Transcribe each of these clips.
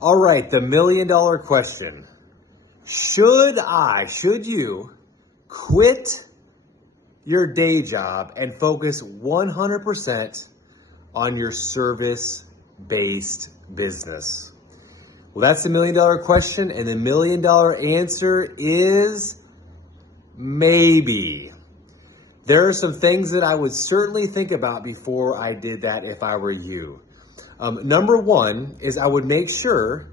All right, the $1,000,000 question. Should you quit your day job and focus 100% on your service-based business? Well, that's the $1,000,000 question, and the $1,000,000 answer is maybe. There are some things that I would certainly think about before I did that if I were you. Number one is I would make sure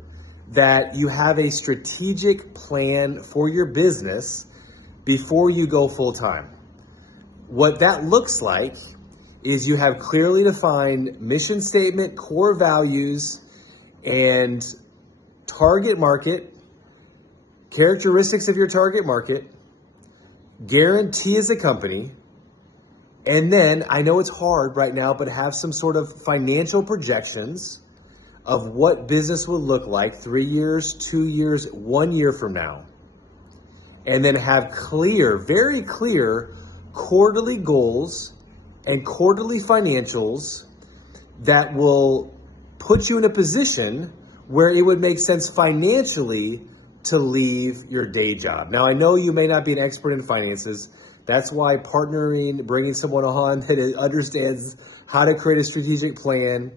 that you have a strategic plan for your business before you go full time. What that looks like is you have clearly defined mission statement, core values, and target market, characteristics of your target market, guarantee as a company, and then, I know it's hard right now, but have some sort of financial projections of what business will look like 3 years, 2 years, 1 year from now. And then have clear, very clear quarterly goals and quarterly financials that will put you in a position where it would make sense financially to leave your day job. Now, I know you may not be an expert in finances. That's why partnering, bringing someone on that understands how to create a strategic plan,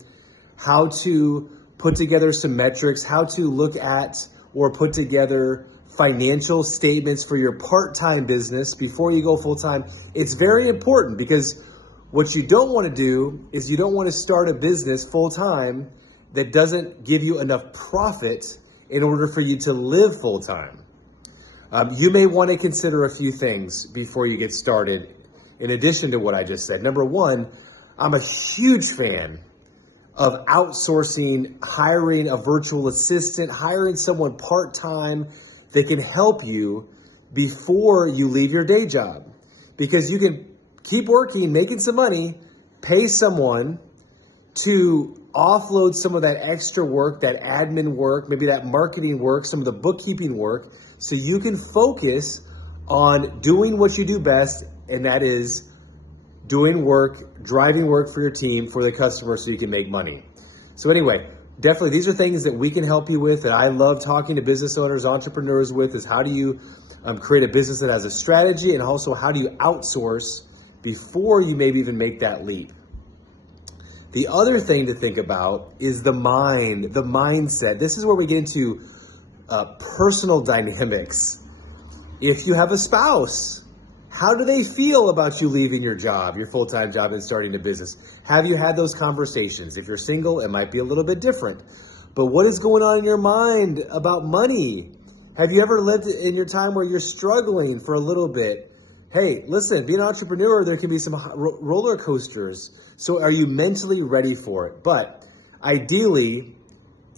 how to put together some metrics, how to look at or put together financial statements for your part-time business before you go full-time. It's very important because what you don't want to do is you don't want to start a business full-time that doesn't give you enough profit in order for you to live full-time. You may want to consider a few things before you get started, in addition to what I just said. Number one, I'm a huge fan of outsourcing, hiring a virtual assistant, hiring someone part-time that can help you before you leave your day job. Because you can keep working, making some money, pay someone to offload some of that extra work, that admin work, maybe that marketing work, some of the bookkeeping work, so you can focus on doing what you do best, and that is doing work, driving work for your team, for the customer, so you can make money. So anyway, definitely these are things that we can help you with, that I love talking to business owners, entrepreneurs with, is how do you create a business that has a strategy, and also how do you outsource before you maybe even make that leap. The other thing to think about is the mind, the mindset. This is where we get into personal dynamics. If you have a spouse, how do they feel about you leaving your job, your full-time job, and starting a business? Have you had those conversations? If you're single, it might be a little bit different. But what is going on in your mind about money? Have you ever lived in your time where you're struggling for a little bit? Hey, listen, being an entrepreneur, there can be some roller coasters. So are you mentally ready for it? But ideally,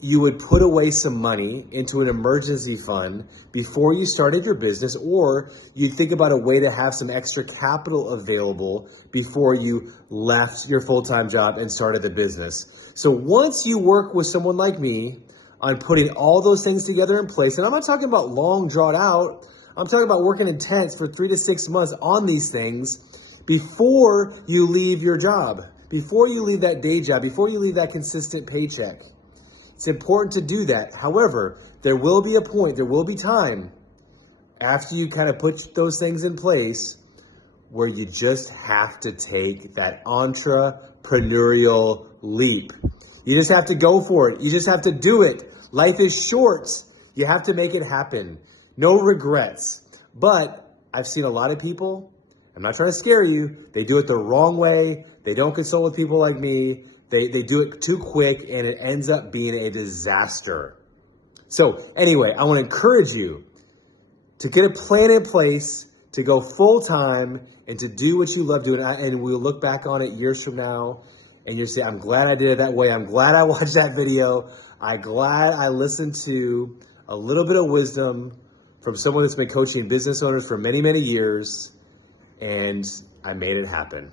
you would put away some money into an emergency fund before you started your business, or you think about a way to have some extra capital available before you left your full-time job and started the business. So once you work with someone like me on putting all those things together in place, and I'm not talking about long drawn out, I'm talking about working intense for 3 to 6 months on these things before you leave your job, before you leave that day job, before you leave that consistent paycheck. It's important to do that. However, there will be a point, there will be time after you kind of put those things in place where you just have to take that entrepreneurial leap. You just have to go for it. You just have to do it. Life is short. You have to make it happen. No regrets. But I've seen a lot of people, I'm not trying to scare you, they do it the wrong way. They don't consult with people like me. They do it too quick, and it ends up being a disaster. So anyway, I want to encourage you to get a plan in place, to go full time, and to do what you love doing. And we'll look back on it years from now, and you'll say, I'm glad I did it that way. I'm glad I watched that video. I'm glad I listened to a little bit of wisdom from someone that's been coaching business owners for many, many years, and I made it happen.